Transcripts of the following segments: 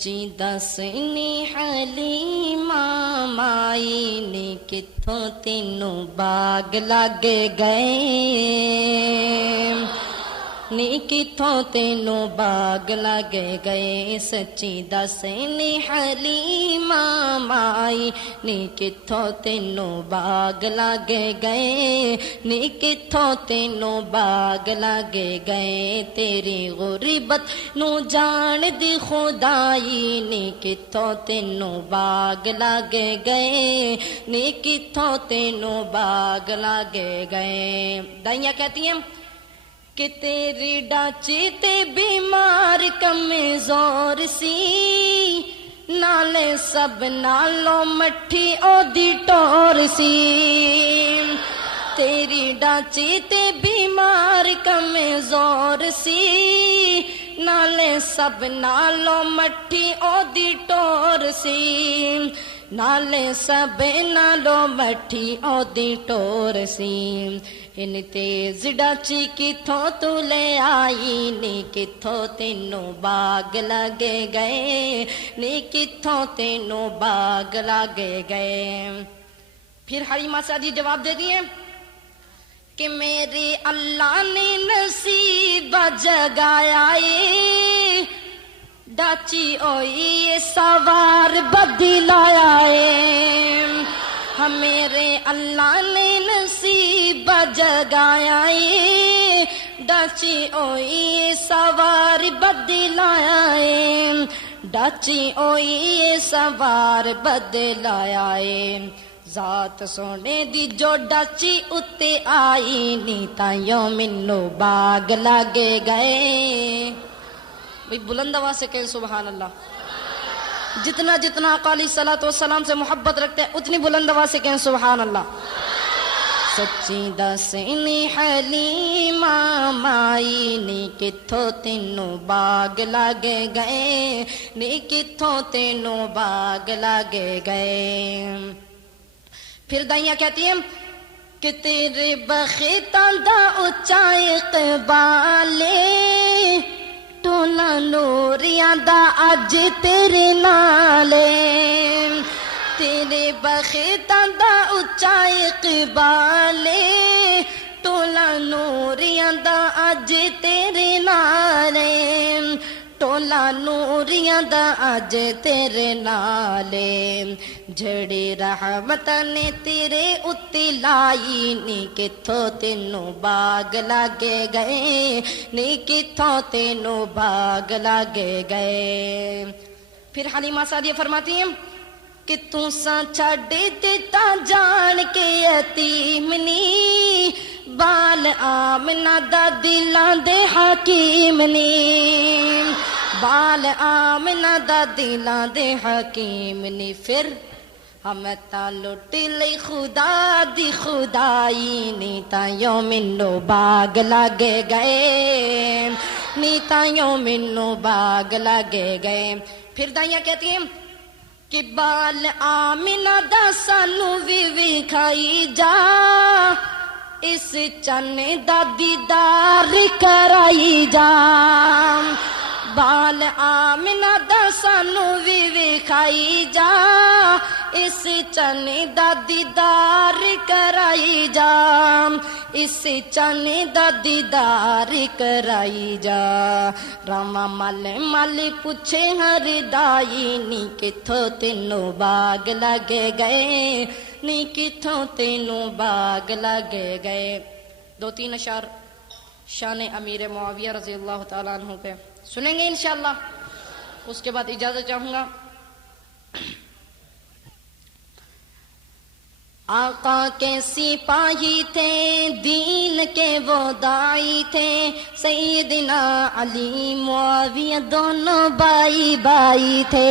سچی دسنی حلیمہ مائی نے کتھوں تینوں باغ لگ گئے نی کتھوں تینوں باغ لگ گئے سچی دسنی حلیمہ مائی نی کتھوں تینوں باغ لگ گئے نی کتھوں تینوں باغ لگ گئے تیری غربت نو جان دی خدائی نی کتھوں تینوں باغ لگ گئے نی کتھوں تینوں باغ لگ گئے دائیاں کہتی ہیں کہ تیری ڈاچی تے بیمار کمزور سی نالے سب نالوں مٹھی او دی ٹور سی تیری ڈاچی تے بیمار کمزور سی نالے سب نالوں مٹھی او دی ٹور سی نالے سب نالوں مٹھی او دی ٹور سی ان تیز ڈاچی کتھوں تو لے آئی نی کتھوں تینوں باغ لگے گئے نی کتھوں تینوں باغ لگے گئے پھر حلیمہ سعدی جواب دے دیے کہ میرے اللہ نے نصیب جگایا ڈاچی اوئی سوار بدلایا میرے اللہ نے نصیب جگایا ڈاچی اوئی سوار بدلایا ڈاچی اوئی سوار بدلایا ذات سونے دی جو ڈاچی اتے آئی نی تائیوں منو باغ لگے گئے بھئی بلند آواز سے کہیں سبحان اللہ جتنا جتنا آقا علیہ الصلوۃ والسلام سے محبت رکھتے ہیں اتنی بلند آواز سے کہیں سبحان اللہ سچی دسنی حلیمہ مائی نی کتھوں تینوں باغ لگے گئے نی کتھوں تینوں باغ لگے گئے پھر دائیاں کہتی ہیں کہ تیرے بخیتاں دا اچا اقبالے ٹولا نوریاں دا اج تیرے نالے تیرے بخیتاں دا اچا اقبالے ٹولا نوریاں دا اج تیرے نالے ٹولا نوریاں دا اج تیرے نالے جڑی رحمت نے تیرے اتی لائی نی کتھوں تینوں باغ لگے گئے نی کتھوں تینوں باغ لگے گئے پھر حلیمہ سعدیہ فرماتی ہیں کہ تو سا چھڑ دیتا جان کے یتیم نی بال آمنہ دا دلاں دے حکیم نی بال آمنہ دا دلاں دے حکیم نی پھر ہمیں تا لٹی لئی خدا دی خدائی نی تائیوں منو باغ لگے گئے نی تائیوں منو باغ لگے گئے پھر دائیاں کہتی ہیں کہ بال آمنہ دا سانو وی کھائی جا اس چنے دا دیدار کرائی جا بال آمنہ دا سانو وی کھائی جا اس چنے دا دیدار کرائی جا اس چنے دا دیدار کرائی جا راما مل مل پوچھے ہر دائی نی کتھوں تینوں باغ لگے گئے نی کتھوں تینوں باغ لگے گئے دو تین اشعار شان امیر معاویہ رضی اللہ تعالیٰ عنہ پہ سنیں گے انشاءاللہ اس کے بعد اجازت چاہوں گا آقا کے سپاہی تھے دین کے وہ داعی تھے سیدنا علی معاویہ دونوں بائی بائی تھے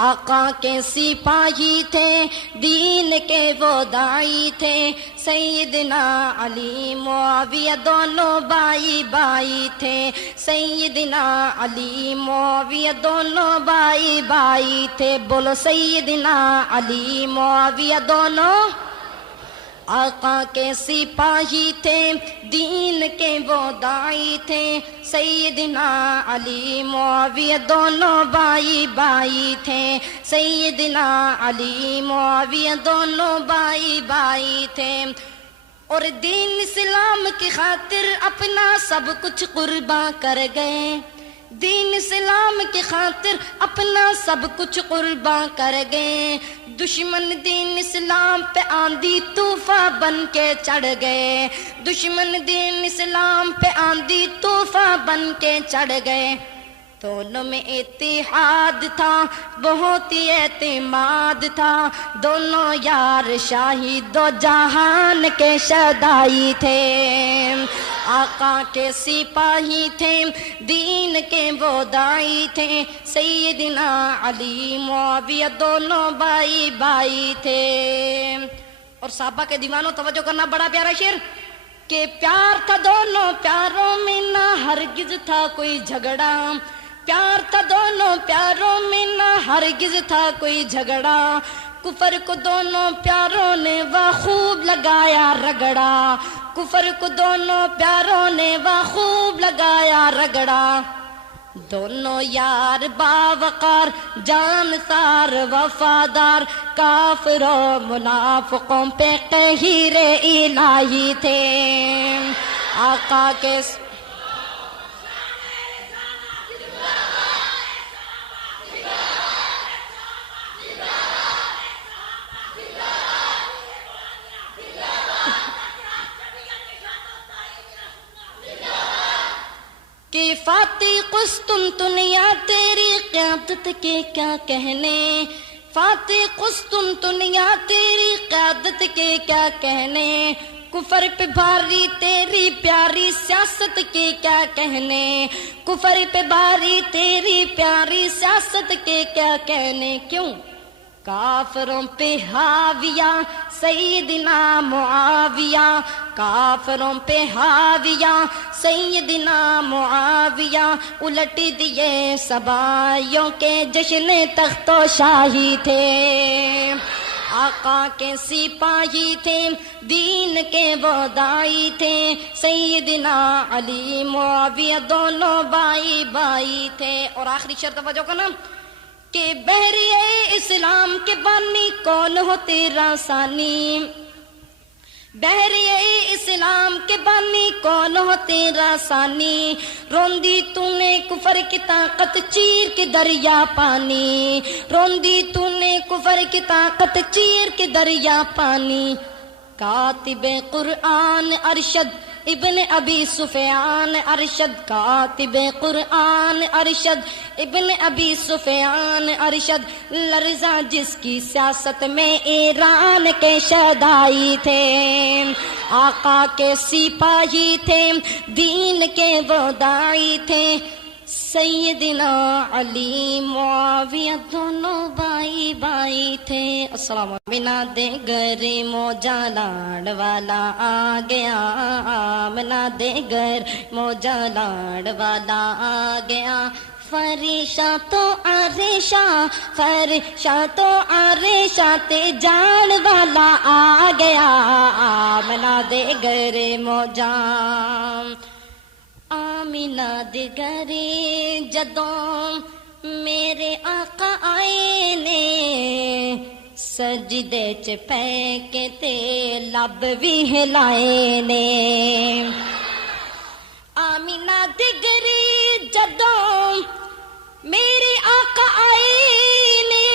آقا کے سپاہی تھے دین کے وہ داعی تھے سیدنا علی معاویہ دونوں بائی بائی تھے سیدنا علی معاویہ دونوں بائی بائی تھے بولو سیدنا علی معاویہ دونوں آقا کے سپاہی تھے دین کے وہ داعی تھے سیدنا علی معاویہ دونوں بائی بائی تھے سیدنا علی معاویہ دونوں بائی بائی تھے اور دین اسلام کی خاطر اپنا سب کچھ قربان کر گئے دین اسلام کی خاطر اپنا سب کچھ قربان کر گئے دشمن دین اسلام پہ آندھی طوفان بن کے چڑھ گئے دشمن دین اسلام پہ آندھی طوفان بن کے چڑھ گئے دونوں میں اتحاد تھا بہت ہی اعتماد تھا دونوں یار شاہی دو جہان کے شدائی تھے آقا کے سپاہی تھے دین کے وہ داعی تھے سیدنا علی معاویہ دونوں بائی بائی تھے اور صحابہ کے دیوانوں توجہ کرنا بڑا پیارا شعر کہ پیار تھا دونوں پیاروں میں نہ ہرگز تھا کوئی جھگڑا پیار تھا دونوں پیاروں میں نہ ہرگز تھا کوئی جھگڑا کفر کو دونوں پیاروں نے خوب لگایا رگڑا کفر کو دونوں پیاروں نے خوب لگایا رگڑا دونوں یار باوقار جانسار وفادار کافر و منافقوں پہ قہر الہی تھے آقا کے کہ فاتح قسطنطنیہ تیری قیادت کے کیا کہنے فاتح قسطنطنیہ تیری قیادت کے کیا کہنے کفر پہ بھاری تیری پیاری سیاست کے کیا کہنے کفر پہ بھاری تیری پیاری سیاست کے کیا کہنے کیوں کافروں پہ حاویہ سیدنا معاویہ کافروں پہ حاویہ سیدنا معاویہ الٹ دیے سبائیوں کے جشن تخت و شاہی تھے آقا کے سپاہی تھے دین کے وہ داعی تھے سیدنا علی معاویہ دونوں بائی بائی تھے اور آخری شرط توجہ کرنا کہ بحریہ اسلام کے بانی کون ہو تیرا ثانی بحریہ اسلام کے بانی کون ہو تیرا ثانی روندی تو نے کفر کی طاقت چیر کے دریا پانی روندی تو نے کفر کی طاقت چیر کے دریا پانی کاتب قرآن ارشد ابن ابی سفیان ارشد کاتب قرآن ارشد ابن ابی سفیان ارشد لرزا جس کی سیاست میں ایران کے شدائی تھے آقا کے سپاہی تھے دین کے وہ داعی تھے سیدنا علی معاویہ دونوں بائی بائی تھے السلام علیکم منا دے گر موجا لاڑ والا آ گیا آمنا دے گر موجا لاڑ والا آ گیا فریشاں تو عریشاں فریشاں تو عریشاں تے جان والا آ گیا آمنا دے گر موجا آمینہ دے گھرے جدوں میرے آقا آئے نے سجدے چ پے کے تے لب بھی ہلائے نے آمینہ دے گھرے جدوں میرے آقا آئے نے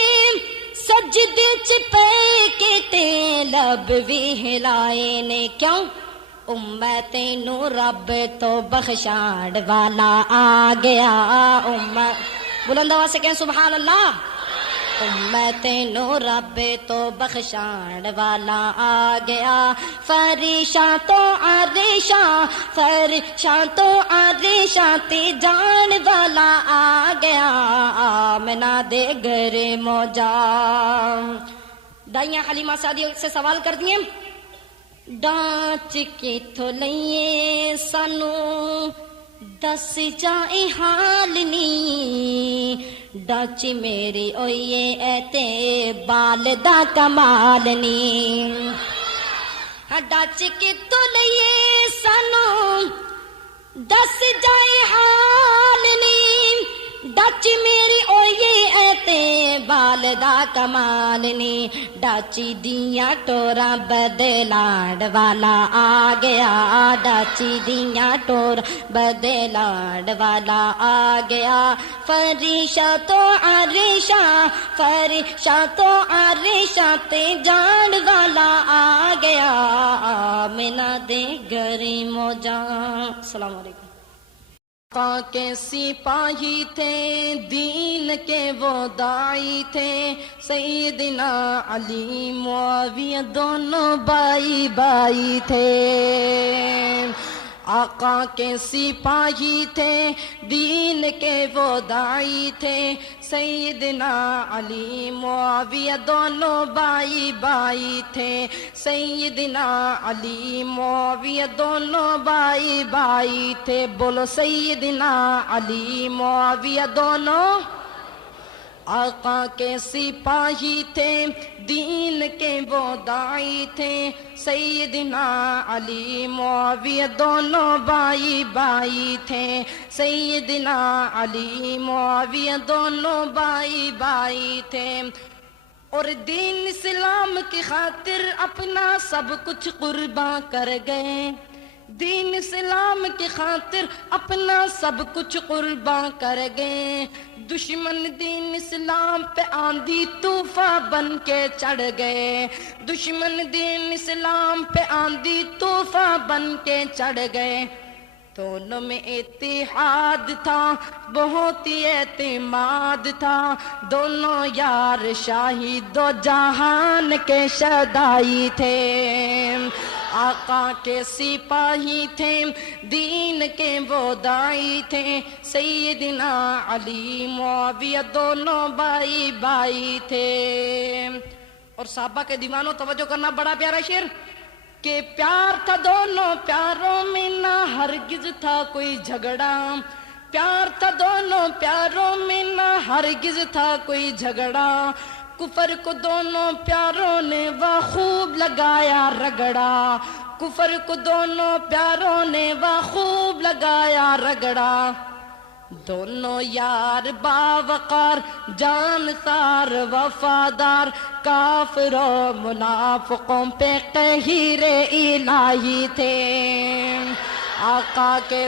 سجدے چ پے کے تے لب بھی ہلائے نے کیوں امت نو رب تو بخشاڑ والا آ گیا امت بلند آواز سے کہیں سبحان اللہ امت نو رب تو بخشاڑ والا آ گیا فریشاں تو عریشاں فریشاں تو عریشاں تے جان والا آ گیا آمنہ دے گھر موجا دائیاں حلیمہ سعدیہ سے سوال کر دیے ڈانچ کے تھو لئیے سانو دس جائے حال نی ڈانچ میری اوئیے ایتے بال دا کمال نی ڈچ کے تو لیے سانو دس جائے حال نی ڈچ میری اوئے ایتے بالدا کمال نی ڈچی دیاں ٹوراں بدے لاڈ والا آ گیا ڈچی دیاں ٹور بدے لاڈ والا آ گیا فریشہ تو عریشہ فریشہ تو عریشہ تے جان والا آ گیا آمنہ دے گری موجاں. السلام علیکم. آقا کے سپاہی تھے دین کے وہ داعی تھے سیدنا علی معاویہ دونوں بائی بائی تھے. آقا کے سپاہی تھے دین کے وہ داعی تھے سیدنا علی معاویہ دونوں بائی بائی تھے سیدنا علی معاویہ دونوں بائی بائی تھے. بولو سیدنا علی معاویہ دونوں. آقا کے سپاہی تھے دین کے وہ داعی تھے سیدنا علی معاویہ دونوں بائی بائی تھے سیدنا علی معاویہ دونوں بائی بائی تھے. اور دین اسلام کی خاطر اپنا سب کچھ قرباں کر گئے دین اسلام کی خاطر اپنا سب کچھ قرباں کر گئے. دشمن دین اسلام پہ آندھی طوفان بن کے چڑھ گئے دشمن دین اسلام پہ آندھی طوفان بن کے چڑھ گئے. دونوں میں اتحاد تھا بہت ہی اعتماد تھا دونوں یار شاہی دو جہان کے شدائی تھے. آقا کے سپاہی تھے دین کے وہ داعی تھے سیدنا علی معاویہ دونوں بائی بائی تھے. اور صحابہ کے دیوانوں توجہ کرنا بڑا پیارا شعر کہ پیار تھا دونوں پیاروں میں نہ ہرگز تھا کوئی جھگڑا پیار تھا دونوں پیاروں میں نہ ہرگز تھا کوئی جھگڑا کفر کو دونوں پیاروں نے وہ خوب لگایا رگڑا کفر کو دونوں پیاروں نے وہ خوب لگایا رگڑا. دونوں یار باوقار جانسار وفادار کافروں منافقوں پہ قہر الہی تھے. آقا کے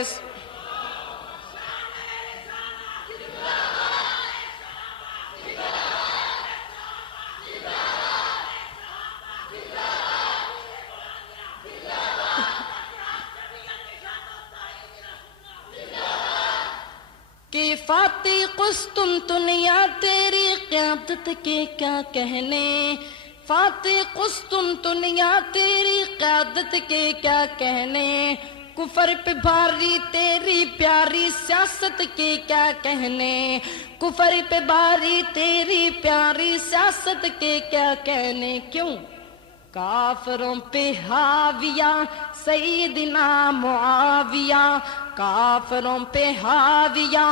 کہ فاتح قسطنطنیہ تیری قیادت کے کیا کہنے فاتح قسطنطنیہ تیری قیادت کے کیا کہنے کفر پہ بھاری تیری پیاری سیاست کے کیا کہنے کفر پہ بھاری تیری پیاری سیاست کے کیا کہنے. کیوں کافروں پہ حاویہ سیدنا معاویہ کافروں پہ حاویہ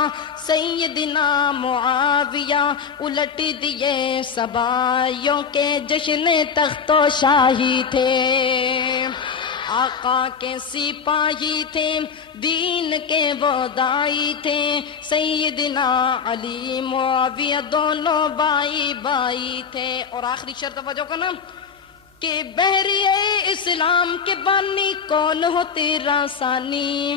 سیدنا معاویہ الٹ دیے سبائیوں کے جشن تخت و شاہی تھے. آقا کے سپاہی تھے دین کے وہ داعی تھے سیدنا علی معاویہ دونوں بائی بائی تھے. اور آخری شرط توجہ کرنا کہ بحریہ اسلام کے بانی کون ہو تیرا ثانی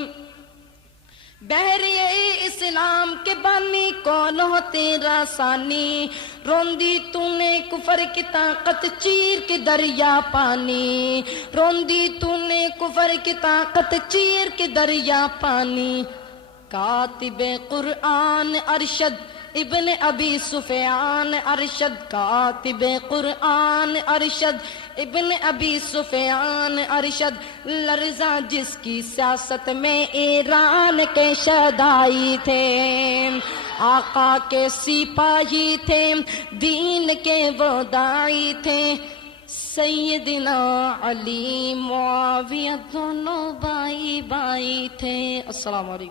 بحریہ اسلام کے بانی کون ہو تیرا ثانی روندی تو نے کفر کی طاقت چیر کے دریا پانی روندی تو نے کفر کی طاقت چیر کے دریا پانی. کاتب قرآن ارشد ابن ابی سفیان ارشد کاتب قرآن ارشد ابن ابی سفیان ارشد لرزا جس کی سیاست میں ایران کے شدائی تھے. آقا کے سپاہی تھے دین کے وہ داعی تھے سیدنا علی معاویہ دونوں بائی بائی تھے. السلام علیکم.